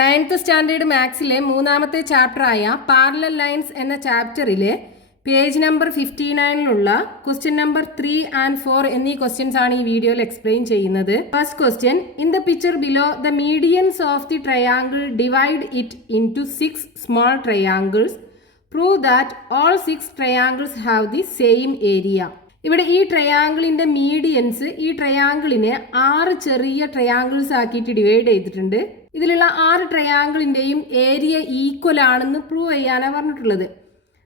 9th standard മാത്സിലെ മൂന്നാമത്തെ ചാപ്റ്ററായ parallel lines എന്ന ചാപ്റ്ററിലെ പേജ് നമ്പർ 59-ലുള്ള ക്വസ്റ്റ്യൻ നമ്പർ 3 and 4 എന്നീ ക്വസ്റ്റ്യൻസ് ആണ് ഈ വീഡിയോയിൽ എക്സ്പ്ലെയിൻ ചെയ്യുന്നത്. First question, in the picture below the medians of the triangle divide it into 6 small triangles. Prove that all 6 triangles have the same area. ഇവിടെ ഈ ട്രയാങ്കിളിന്റെ medians ഈ ട്രയാങ്കിളിനെ 6 ചെറിയ ട്രയാങ്കിൾസ് ആക്കിയിട്ട് ഡിവൈഡ് ചെയ്തിട്ടുണ്ട്. ഇതിലുള്ള 6 ട്രയാങ്കിളിന്റെയും ഏരിയ ഈക്വൽ ആണെന്ന് പ്രൂവ് ചെയ്യാനാണ് പറഞ്ഞിട്ടുള്ളത്.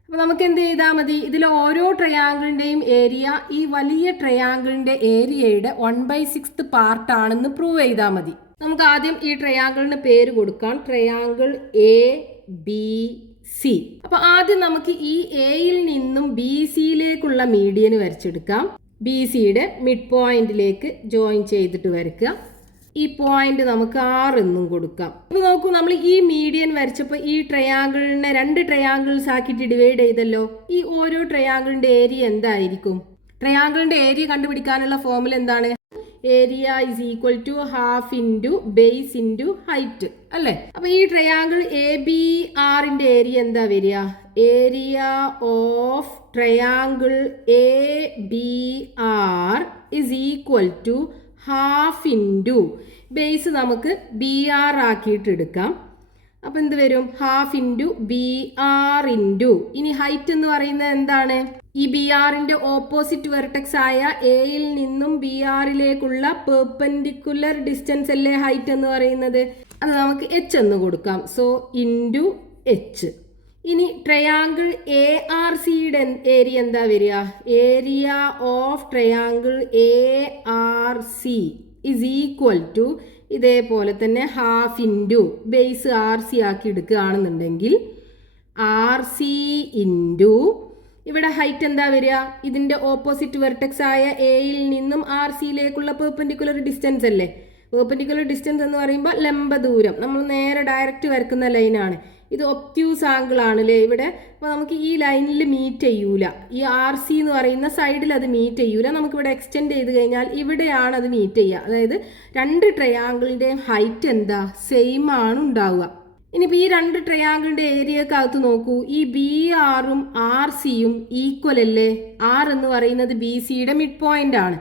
അപ്പോൾ നമുക്ക് എന്ത് ചെയ്താൽ മതി, ഇതിലെ ഓരോ ട്രയാങ്കിളിന്റെയും ഏരിയ ഈ വലിയ ട്രയാങ്കിളിന്റെ ഏരിയയുടെ 1/6 പാർട്ടാണെന്ന് പ്രൂവ് ചെയ്താൽ മതി. നമുക്ക് ആദ്യം ഈ ട്രയാങ്കിളിന് പേര് കൊടുക്കാം, ട്രയാങ്കിൾ ABC. അപ്പൊ ആദ്യം നമുക്ക് ഈ എയിൽ നിന്നും BCയിലേക്കുള്ള മീഡിയന് വരച്ചെടുക്കാം. BCയുടെ മിഡ് പോയിന്റിലേക്ക് ജോയിൻ ചെയ്തിട്ട് വരയ്ക്കുക. ഈ പോയിന്റ് നമുക്ക് 6 എന്നും കൊടുക്കാം. ഇപ്പൊ നോക്കൂ, നമ്മൾ ഈ മീഡിയൻ വരച്ചപ്പോൾ ഈ ട്രയാങ്കിളിനെ 2 ട്രയാങ്കിൾസ് ആക്കിയിട്ട് ഡിവൈഡ് ചെയ്തല്ലോ. ഈ ഓരോ ട്രയാങ്കിളിന്റെ ഏരിയ എന്തായിരിക്കും? ട്രയാങ്കിളിന്റെ ഏരിയ കണ്ടുപിടിക്കാനുള്ള ഫോർമുല എന്താണ്? Area is equal to half into base into height അല്ലേ? അപ്പൊ ഈ ട്രയാങ്കിൾ ABRന്റെ ഏരിയ എന്താ വരിക? Area of triangle ABR is equal to half into base നമുക്ക് BR ആക്കിയിട്ട് എടുക്കാം. അപ്പം എന്ത് വരും? ഹാഫ് ഇൻറ്റു BR ഇൻറ്റു ഇനി ഹൈറ്റ് എന്ന് പറയുന്നത് എന്താണ്? ഈ BRന്റെ ഓപ്പോസിറ്റ് വെർട്ടെക്സ് ആയ എയിൽ നിന്നും BRയിലേക്കുള്ള പെർപെൻഡിക്കുലർ ഡിസ്റ്റൻസ് അല്ലേ ഹൈറ്റ് എന്ന് പറയുന്നത്? അത് നമുക്ക് H എന്ന് കൊടുക്കാം. So into H. ഇനി ട്രയാങ്കിൾ ARCയുടെ ഏരിയ എന്താ വരിക? Area of triangle ARC is equal to ഇതേപോലെ തന്നെ ഹാഫ് ഇൻറ്റു ബേസ് RC ആക്കി എടുക്കുകയാണെന്നുണ്ടെങ്കിൽ RC ഇൻറ്റു ഇവിടെ ഹൈറ്റ് എന്താ വരിക? ഇതിന്റെ ഓപ്പോസിറ്റ് വെർട്ടെക്സ് ആയ എയിൽ നിന്നും RCയിലേക്കുള്ള പെർപെൻഡിക്കുലർ ഡിസ്റ്റൻസ് അല്ലേ? പെർപെൻഡിക്കുലർ ഡിസ്റ്റൻസ് എന്ന് പറയുമ്പോൾ ലംബ ദൂരം, നമ്മൾ നേരെ ഡയറക്റ്റ് വരക്കുന്ന ലൈനാണ്. ഇത് ഒബ്റ്റ്യൂസ് ആംഗിൾ ആണല്ലേ ഇവിടെ. അപ്പോൾ നമുക്ക് ഈ ലൈനിൽ മീറ്റ് ചെയ്യൂല, ഈ RC എന്ന് പറയുന്ന സൈഡിൽ അത് മീറ്റ് ചെയ്യൂല. നമുക്കിവിടെ എക്സ്റ്റെൻഡ് ചെയ്ത് കഴിഞ്ഞാൽ ഇവിടെയാണ് അത് മീറ്റ് ചെയ്യുക. അതായത് 2 ട്രയാങ്കിളിൻ്റെയും ഹൈറ്റ് എന്താ? സെയിം ആണ് ഉണ്ടാവുക. ഇനിയിപ്പോൾ ഈ 2 ട്രയാങ്കിളിൻ്റെ ഏരിയക്കകത്ത് നോക്കൂ, ഈ BRഉം RCയും ഈക്വൽ അല്ലേ? R എന്ന് പറയുന്നത് BCയുടെ മിഡ് പോയിന്റ് ആണ്.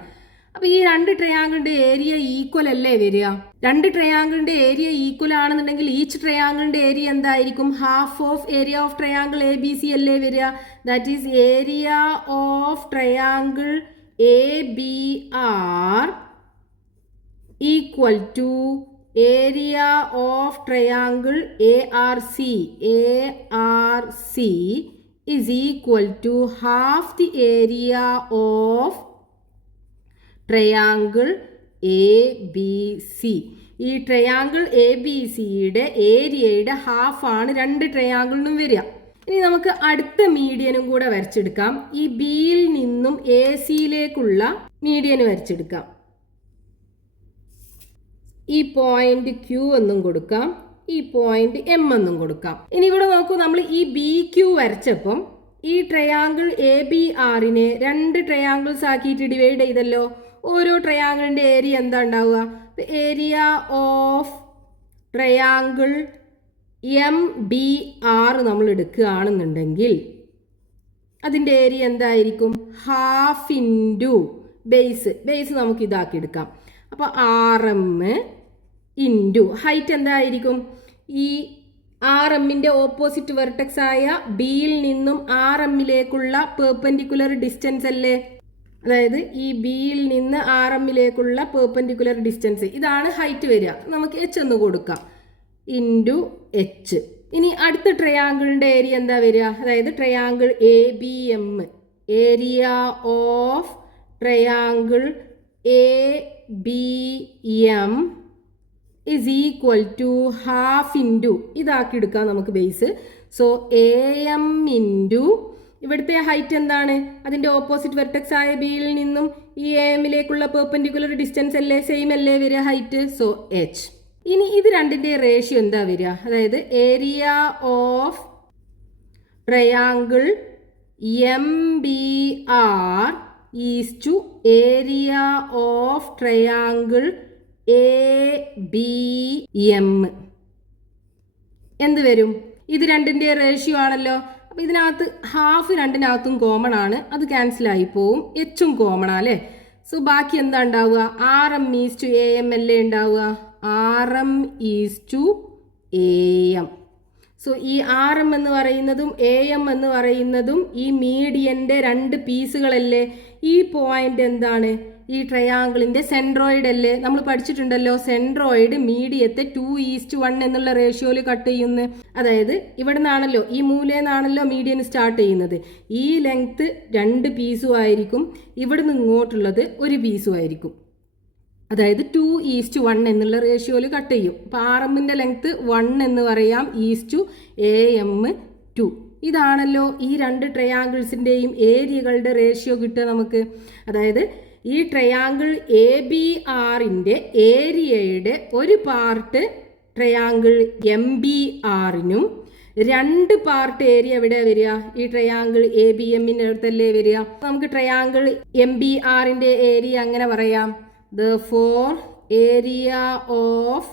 അപ്പോൾ ഈ 2 ട്രയാങ്കിളിൻ്റെ ഏരിയ ഈക്വൽ അല്ലേ വരിക? 2 ട്രയാങ്കിളിൻ്റെ ഏരിയ ഈക്വൽ ആണെന്നുണ്ടെങ്കിൽ ഈച്ച് ട്രയാങ്കിളിൻ്റെ ഏരിയ എന്തായിരിക്കും? Half of area of triangle ABC അല്ലേ വരിക? That is area of triangle ABR equal to area of triangle ARC is equal to half the area of triangle ABC. ഈ triangle ABCയുടെ ഏരിയയുടെ half ആണ് 2 ട്രയാങ്കിളിനും വരിക. ഇനി നമുക്ക് അടുത്ത മീഡിയനും കൂടെ വരച്ചെടുക്കാം. ഈ ബിയിൽ നിന്നും ACയിലേക്കുള്ള മീഡിയന് വരച്ചെടുക്കാം. ഈ പോയിന്റ് Q എന്നും കൊടുക്കാം, ഈ പോയിന്റ് M എന്നും കൊടുക്കാം. ഇനി ഇവിടെ നോക്കൂ, നമ്മൾ ഈ BQ വരച്ചപ്പം ഈ ട്രയാങ്കിൾ ABRനെ 2 ട്രയാങ്കിൾസ് ആക്കിയിട്ട് ഡിവൈഡ് ചെയ്തല്ലോ. ഓരോ ട്രയാങ്കിളിന്റെ ഏരിയ എന്താ ഉണ്ടാവുക? ഏരിയ ഓഫ് ട്രയാങ്കിൾ MBR നമ്മൾ എടുക്കുകയാണെന്നുണ്ടെങ്കിൽ അതിൻ്റെ ഏരിയ എന്തായിരിക്കും? ഹാഫ് ഇൻറ്റു ബേസ് നമുക്ക് ഇതാക്കി എടുക്കാം. അപ്പോൾ RM ഇൻറ്റു ഹൈറ്റ് എന്തായിരിക്കും? ഈ RMന്റെ ഓപ്പോസിറ്റ് വെർട്ടെക്സ് ആയ Bയിൽ നിന്നും RMയിലേക്കുള്ള പെർപെൻഡിക്കുലർ ഡിസ്റ്റൻസ് അല്ലേ? അതായത് ഈ Bയിൽ നിന്ന് RMയിലേക്കുള്ള പെർപെൻഡിക്കുലർ ഡിസ്റ്റൻസ്, ഇതാണ് ഹൈറ്റ് വരിക. നമുക്ക് H എന്ന് കൊടുക്കാം, ഇൻറ്റു H. ഇനി അടുത്ത ട്രയാങ്കിളിൻ്റെ ഏരിയ എന്താ വരിക? അതായത് triangle ABM, area of triangle ABM is equal to half into ഇതാക്കി എടുക്കാം നമുക്ക് ബേസ്. സോ AM ഇൻറ്റു ഇവിടുത്തെ ഹൈറ്റ് എന്താണ്? അതിൻ്റെ ഓപ്പോസിറ്റ് വെർട്ടെക്സ് ആയ Bയിൽ നിന്നും ഈ AMയിലേക്കുള്ള പെർപെൻഡിക്കുലർ ഡിസ്റ്റൻസ് അല്ലേ? സെയിം അല്ലേ വരിക ഹൈറ്റ്? So H. ഇനി ഇത് രണ്ടിൻ്റെ റേഷ്യോ എന്താ വരിക? അതായത് area of triangle MBR is to area of triangle ABM. എന്ത് വരും? ഇത് രണ്ടിൻ്റെ റേഷ്യോ ആണല്ലോ. അപ്പോൾ ഇതിനകത്ത് ഹാഫ് രണ്ടിനകത്തും കോമൺ ആണ്, അത് ക്യാൻസലായി പോവും. എച്ചും കോമൺ അല്ലേ. സോ ബാക്കി എന്താ ഉണ്ടാവുക? RM ഈസ് ടു AM അല്ലേ ഉണ്ടാവുക? RM is to AM. So ഈ RM എന്ന് പറയുന്നതും AM എന്ന് പറയുന്നതും ഈ മീഡിയൻ്റെ രണ്ട് പീസുകളല്ലേ. ഈ പോയിന്റ് എന്താണ്? ഈ ട്രയാങ്കിളിൻ്റെ സെൻട്രോയിഡ് അല്ലേ. നമ്മൾ പഠിച്ചിട്ടുണ്ടല്ലോ, സെൻട്രോയിഡ് മീഡിയത്തെ 2:1 എന്നുള്ള റേഷ്യോയിൽ കട്ട് ചെയ്യുന്നു. അതായത് ഇവിടെ നിന്നാണല്ലോ, ഈ മൂലയിൽ നിന്നാണല്ലോ മീഡിയൻ സ്റ്റാർട്ട് ചെയ്യുന്നത്. ഈ ലെങ്ത്ത് 2 പീസും ആയിരിക്കും, ഇവിടെ നിന്ന് ഇങ്ങോട്ടുള്ളത് 1 പീസും ആയിരിക്കും. അതായത് 2:1 എന്നുള്ള റേഷ്യോയിൽ കട്ട് ചെയ്യും. അപ്പോൾ RMൻ്റെ ലെങ്ത്ത് 1 എന്ന് പറയാം, AM 2. ഇതാണല്ലോ ഈ രണ്ട് ട്രയാങ്കിൾസിൻ്റെയും ഏരിയകളുടെ റേഷ്യോ കിട്ടുക നമുക്ക്. അതായത് ഈ ട്രയാങ്കിൾ ABRൻ്റെ ഏരിയയുടെ ഒരു പാർട്ട് ട്രയാങ്കിൾ MBRനും 2 പാർട്ട് ഏരിയ എവിടെ വരിക? ഈ ട്രയാങ്കിൾ ABMൻ്റെ അടുത്തല്ലേ വരിക. നമുക്ക് ട്രയാങ്കിൾ MBRൻ്റെ ഏരിയ അങ്ങനെ പറയാം. Therefore, area of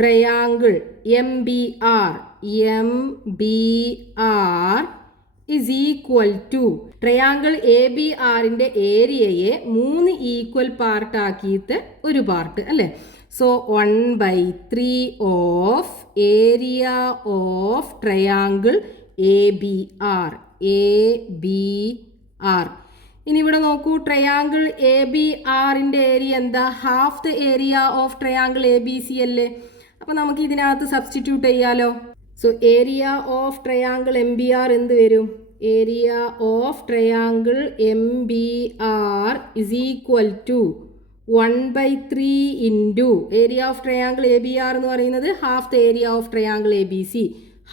triangle MBR is equal to triangle ABRൻ്റെ ഏരിയയെ 3 ഈക്വൽ പാർട്ട് ആക്കിയിട്ട് ഒരു പാർട്ട് അല്ലേ. So 1/3 of area of triangle ABR. ഇനി ഇവിടെ നോക്കൂ, ട്രയാങ്കിൾ ABRൻ്റെ ഏരിയ എന്താ? Half the area of triangle ABC അല്ലേ. അപ്പോൾ നമുക്ക് ഇതിനകത്ത് സബ്സ്റ്റിറ്റ്യൂട്ട് ചെയ്യാലോ. So area of triangle MBR എന്ത് വരും? Area of triangle MBR is equal to 1/3 into area of triangle ABR എന്ന് പറയുന്നത് half the area of triangle ABC,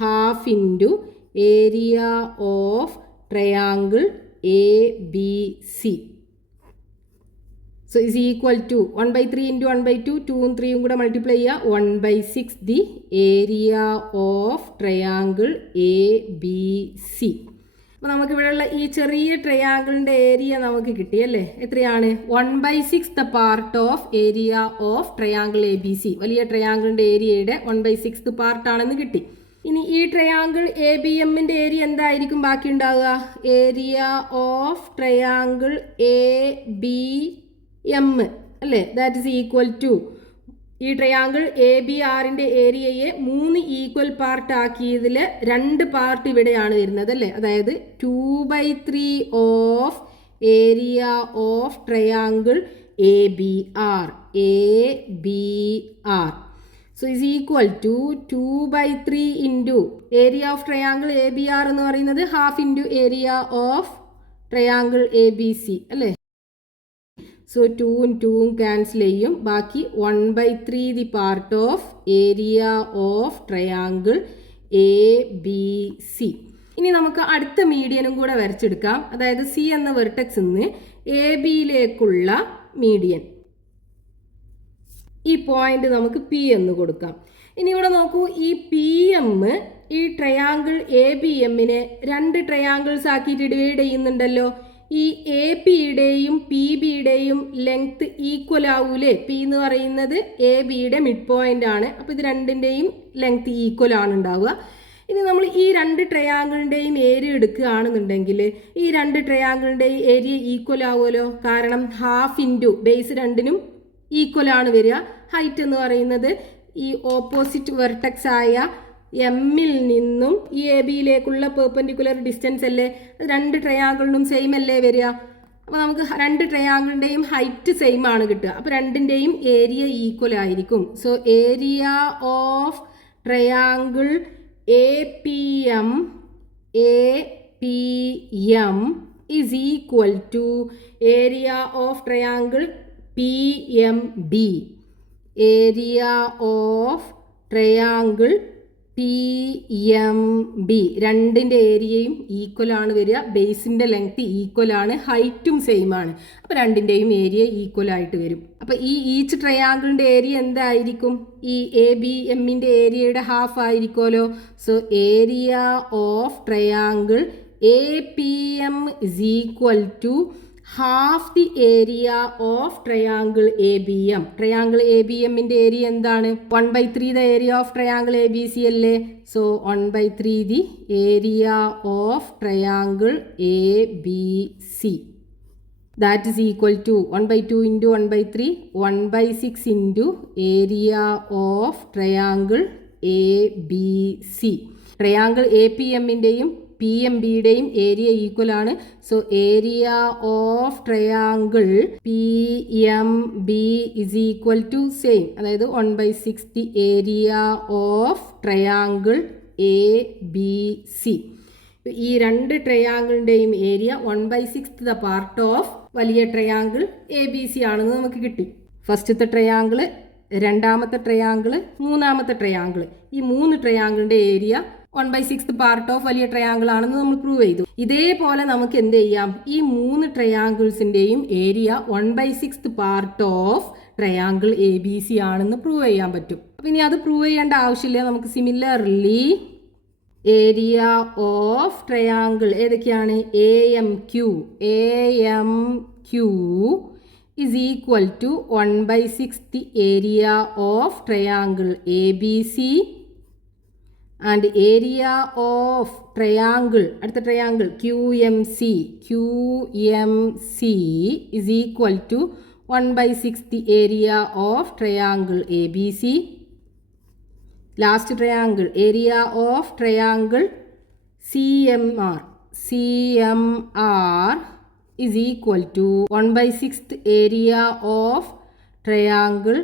half into area of triangle ABC. So is equal to 1/3 into 1/2, 2ഉം 3ഉം കൂടെ multiply ചെയ്യുക, 1/6 the area of triangle ABC. അപ്പോൾ നമുക്കിവിടെയുള്ള ഈ ചെറിയ ട്രയാങ്കിളിൻ്റെ area നമുക്ക് കിട്ടിയല്ലേ. എത്രയാണ്? 1/6 the part of area of triangle ABC. വലിയ ട്രയാങ്കിളിൻ്റെ ഏരിയയുടെ 1/6 പാർട്ടാണെന്ന് കിട്ടി. ഇനി ഈ ട്രയാങ്കിൾ ABMൻ്റെ ഏരിയ എന്തായിരിക്കും ബാക്കി ഉണ്ടാവുക? ഏരിയ ഓഫ് ട്രയാങ്കിൾ ABM അല്ലേ. ദാറ്റ് ഈസ് ഈക്വൽ ടു ഈ ട്രയാങ്കിൾ ABRൻ്റെ ഏരിയയെ 3 ഈക്വൽ പാർട്ട് ആക്കിയതിൽ 2 പാർട്ട് ഇവിടെയാണ് വരുന്നത് അല്ലേ. അതായത് 2/3 of area of triangle ABR. So is equal to 2/3 into area of triangle ABR എന്ന് പറയുന്നത് half into area of triangle ABC അല്ലേ. സോ 2ഉം 2ഉം ക്യാൻസൽ ചെയ്യും, ബാക്കി 1/3 the part of area of triangle ABC. ഇനി നമുക്ക് അടുത്ത മീഡിയനും കൂടെ വരച്ചെടുക്കാം. അതായത് C എന്ന വെർട്ടെക്സിൽ നിന്ന് ABയിലേക്കുള്ള മീഡിയൻ. ഈ പോയിന്റ് നമുക്ക് P എന്ന് കൊടുക്കാം. ഇനി ഇവിടെ നോക്കൂ, ഈ PM ഈ ട്രയാങ്കിൾ ABMനെ 2 ട്രയാങ്കിൾസ് ആക്കിയിട്ട് ഡിവൈഡ് ചെയ്യുന്നുണ്ടല്ലോ. ഈ APയുടെയും PBയുടെയും ലെങ്ത് ഈക്വൽ ആവൂലേ. P എന്ന് പറയുന്നത് ABയുടെ മിഡ് പോയിന്റ് ആണ്. അപ്പോൾ ഇത് രണ്ടിൻ്റെയും ലെങ്ത് ഈക്വൽ ആണ് ഉണ്ടാവുക. ഇനി നമ്മൾ ഈ 2 ട്രയാങ്കിളിൻ്റെയും ഏരിയ എടുക്കുകയാണെന്നുണ്ടെങ്കിൽ ഈ 2 ട്രയാങ്കിളിൻ്റെയും ഏരിയ ഈക്വൽ ആവുമല്ലോ. കാരണം ഹാഫ് ഇൻറ്റു ബേസ് രണ്ടിനും ഈക്വൽ ആണ് വരിക. ഹൈറ്റ് എന്ന് പറയുന്നത് ഈ ഓപ്പോസിറ്റ് വെർട്ടെക്സ് ആയ എമ്മിൽ നിന്നും ഈ ABയിലേക്കുള്ള പെർപെൻഡിക്കുലർ ഡിസ്റ്റൻസ് അല്ലേ. 2 ട്രയാങ്കിളിനും സെയിം അല്ലേ വരിക. അപ്പോൾ നമുക്ക് 2 ട്രയാങ്കിളിൻ്റെയും ഹൈറ്റ് സെയിം ആണ് കിട്ടുക. അപ്പോൾ രണ്ടിൻ്റെയും ഏരിയ ഈക്വൽ ആയിരിക്കും. So area of triangle APM is equal to area of triangle PMB. Area of triangle PMB രണ്ടിൻ്റെ ഏരിയയും ഈക്വൽ ആണ് വരിക. ബേസിൻ്റെ ലെങ്ത് ഈക്വൽ ആണ്, ഹൈറ്റും സെയിം ആണ്. അപ്പോൾ രണ്ടിൻ്റെയും ഏരിയ ഈക്വൽ ആയിട്ട് വരും. അപ്പോൾ ഈ ഈച്ച് ട്രയാങ്കിളിൻ്റെ ഏരിയ എന്തായിരിക്കും? ഈ ABMൻ്റെ ഏരിയയുടെ ഹാഫ് ആയിരിക്കുമല്ലോ. So area of triangle APM is equal to half the area of triangle A B M. Triangle A B എമ്മിൻ്റെ ഏരിയ എന്താണ്? 1/3 the area of triangle A B C അല്ലേ? So 1/3 the area of triangle A B C. That is equal to 1/2 into 1/3, 1/6 into area of triangle ABC. Triangle A P എമ്മിൻ്റെയും P M ബിയുടെയും area equal ആണ്. So area of triangle P M B is equal to same, അതായത് 1/6 the area of triangle A B C. ഈ രണ്ട് ട്രയാങ്കിളിൻ്റെയും area 1/6 the part of വലിയ triangle A B C ആണെന്ന് നമുക്ക് കിട്ടി. ഫസ്റ്റത്തെ ട്രയാങ്കിള്, രണ്ടാമത്തെ ട്രയാങ്കിള്, മൂന്നാമത്തെ ട്രയാങ്കിള്, ഈ 3 ട്രയാങ്കിളിൻ്റെ ഏരിയ 1/6 പാർട്ട് ഓഫ് വലിയ ട്രയാങ്കിൾ ആണെന്ന് നമ്മൾ പ്രൂവ് ചെയ്തു. ഇതേപോലെ നമുക്ക് എന്ത് ചെയ്യാം? ഈ 3 ട്രയാങ്കിൾസിൻ്റെയും area 1/6 part of triangle A B C ആണെന്ന് പ്രൂവ് ചെയ്യാൻ പറ്റും. അപ്പം ഇനി അത് പ്രൂവ് ചെയ്യേണ്ട ആവശ്യമില്ല. നമുക്ക് സിമിലർലി ഏരിയ ഓഫ് ട്രയാങ്കിൾ ഏതൊക്കെയാണ്? A M Q is equal to 1/6 the area of triangle ABC and area of triangle, അടുത്ത triangle QMC is equal to 1/6 the area of triangle ABC. Last triangle, area of triangle CMR is equal to 1/6 area of triangle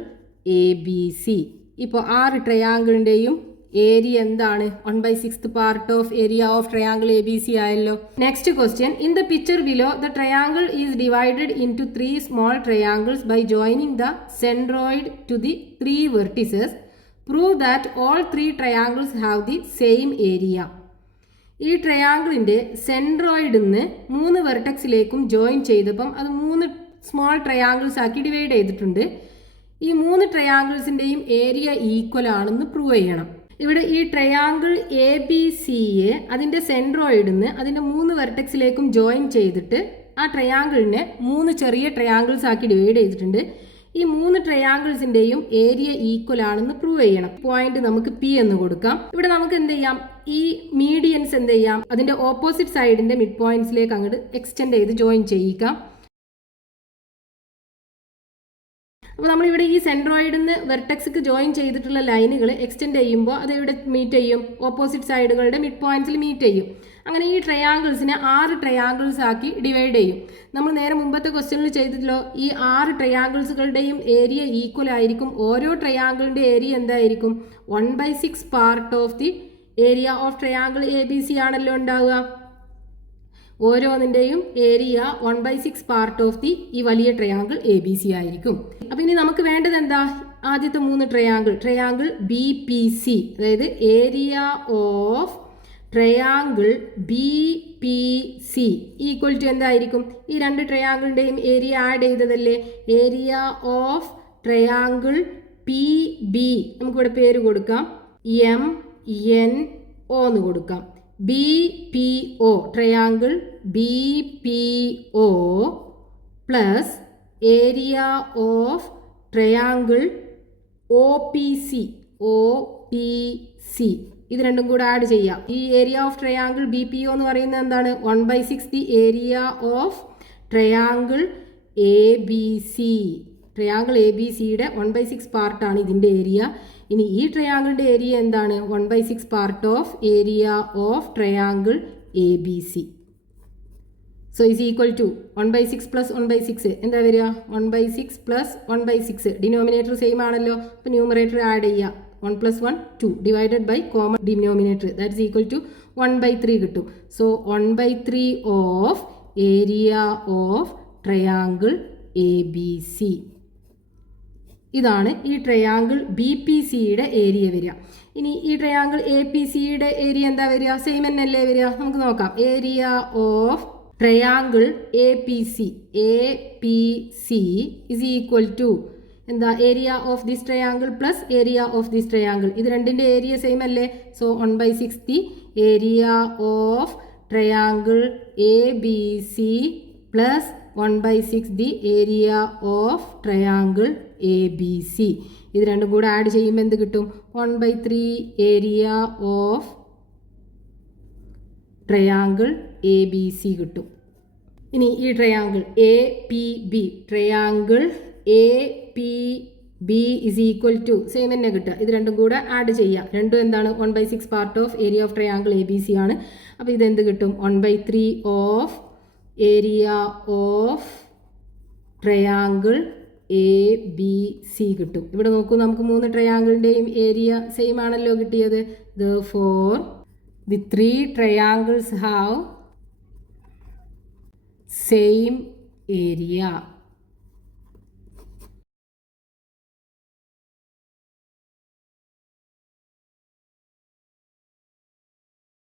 ABC. ഇപ്പോൾ 6 ട്രയാങ്കിളിൻ്റെയും area എന്താണ്? 1/6 part of area of triangle A B C ആയല്ലോ. Next question, in the picture below the triangle is divided into 3 small triangles by joining the centroid to the 3 vertices. Prove that all 3 triangles have the same area. ഈ ട്രയാങ്കിളിൻ്റെ സെൻട്രോയിഡിൽ നിന്ന് 3 വെർട്ടക്സിലേക്കും join ചെയ്തപ്പം അത് 3 small triangles ആക്കി divide ചെയ്തിട്ടുണ്ട്. ഈ 3 ട്രയാങ്കിൾസിൻ്റെയും area equal ആണെന്ന് പ്രൂവ് ചെയ്യണം. ഇവിടെ ഈ ട്രയാങ്കിൾ എ ബി സിയെ അതിൻ്റെ സെൻട്രോയിഡിൽ നിന്ന് അതിൻ്റെ 3 വെർട്ടക്സിലേക്കും ജോയിൻ ചെയ്തിട്ട് ആ ട്രയാങ്കിളിനെ 3 ചെറിയ ട്രയാങ്കിൾസ് ആക്കി ഡിവൈഡ് ചെയ്തിട്ടുണ്ട്. ഈ 3 ട്രയാങ്കിൾസിൻ്റെയും ഏരിയ ഈക്വൽ ആണെന്ന് പ്രൂവ് ചെയ്യണം. പോയിന്റ് നമുക്ക് പി എന്ന് കൊടുക്കാം. ഇവിടെ നമുക്ക് എന്ത് ചെയ്യാം? ഈ മീഡിയൻസ് എന്ത് ചെയ്യാം? അതിൻ്റെ ഓപ്പോസിറ്റ് സൈഡിൻ്റെ മിഡ് പോയിന്റ്സിലേക്ക് അങ്ങോട്ട് എക്സ്റ്റെൻഡ് ചെയ്ത് ജോയിൻ ചെയ്യിക്കാം. അപ്പോൾ നമ്മളിവിടെ ഈ സെൻട്രോയിഡിൽ നിന്ന് വെർട്ടക്സിക്ക് ജോയിൻ ചെയ്തിട്ടുള്ള ലൈനുകൾ എക്സ്റ്റെൻഡ് ചെയ്യുമ്പോൾ അത് ഇവിടെ മീറ്റ് ചെയ്യും, ഓപ്പോസിറ്റ് സൈഡുകളുടെ മിഡ് പോയിന്റ്സിൽ മീറ്റ് ചെയ്യും. അങ്ങനെ ഈ ട്രയാങ്കിൾസിനെ 6 ട്രയാങ്കിൾസ് ആക്കി ഡിവൈഡ് ചെയ്യും. നമ്മൾ നേരെ മുമ്പത്തെ ക്വസ്റ്റ്യനിൽ ചെയ്തിട്ടല്ലോ, ഈ 6 ട്രയാങ്കിൾസുകളുടെയും ഏരിയ ഈക്വൽ ആയിരിക്കും. ഓരോ ട്രയാങ്കിളിൻ്റെ ഏരിയ എന്തായിരിക്കും? 1/6 part of the area of triangle A B C ആണല്ലോ ഉണ്ടാവുക. ഓരോന്നിൻ്റെയും ഏരിയ 1/6 പാർട്ട് ഓഫ് ദി ഈ വലിയ ട്രയാങ്കിൾ എ ബി സി ആയിരിക്കും. അപ്പം ഇനി നമുക്ക് വേണ്ടത് എന്താ? ആദ്യത്തെ 3 ട്രയാങ്കിൾ ബി പി സി, അതായത് area of triangle B P C equal to എന്തായിരിക്കും? ഈ 2 ട്രയാങ്കിളിൻ്റെയും ഏരിയ ആഡ് ചെയ്തതല്ലേ? Area of triangle P B, നമുക്കിവിടെ പേര് കൊടുക്കാം, MNO എന്ന് കൊടുക്കാം. B P O, triangle B P O plus area of triangle O P C ഇത് രണ്ടും കൂടെ ആഡ് ചെയ്യാം. ഈ area of triangle B P O എന്ന് പറയുന്നത് എന്താണ്? 1/6 the area of triangle A B C. Triangle A B സിയുടെ 1/6 പാർട്ടാണ് ഇതിൻ്റെ ഏരിയ. ഇനി ഈ ട്രയാങ്കിളിൻ്റെ ഏരിയ എന്താണ്? 1/6 part of area of triangle A B C. So is equal to 1/6 plus 1/6 എന്താ വരിക? 1/6 പ്ലസ് 1/6. ഡിനോമിനേറ്റർ സെയിം ആണല്ലോ. അപ്പോൾ ന്യൂമറേറ്റർ ആഡ് ചെയ്യുക. 1 + 1 2 divided by common denominator, that is equal to 1/3 കിട്ടും. So 1/3 of area of triangle A B C. ഇതാണ് ഈ triangle B P സിയുടെ area വരിക. ഇനി ഈ ട്രയാങ്കിൾ എ പി സിയുടെ ഏരിയ എന്താ വരിക? സെയിം തന്നെയല്ലേ വരിക? നമുക്ക് നോക്കാം. Area of triangle A P C is equal to എന്താ? Area of this triangle plus area of this triangle. ഇത് രണ്ടിൻ്റെ ഏരിയ സെയിം അല്ലേ? So 1/6 the area of triangle A B C plus 1/6 the area of triangle ABC. ഇത് രണ്ടും കൂടെ add ചെയ്യുമ്പോൾ എന്ത് കിട്ടും? 1/3 ഏരിയ ഓഫ് ട്രയാങ്കിൾ ABC കിട്ടും. ഇനി ഈ triangle APB, triangle APB is equal to same തന്നെ കിട്ടുക. ഇത് രണ്ടും കൂടെ ആഡ് ചെയ്യുക. രണ്ടും എന്താണ്? 1/6 part of area of triangle ABC ആണ്. അപ്പോൾ ഇതെന്ത് കിട്ടും? 1/3 of area of triangle ABC കിട്ടും. ഇവിടെ നോക്കൂ, നമുക്ക് 3 ട്രയാങ്കിളിൻ്റെയും ഏരിയ സെയിം ആണല്ലോ കിട്ടിയത്. Therefore, the 3 triangles have same area.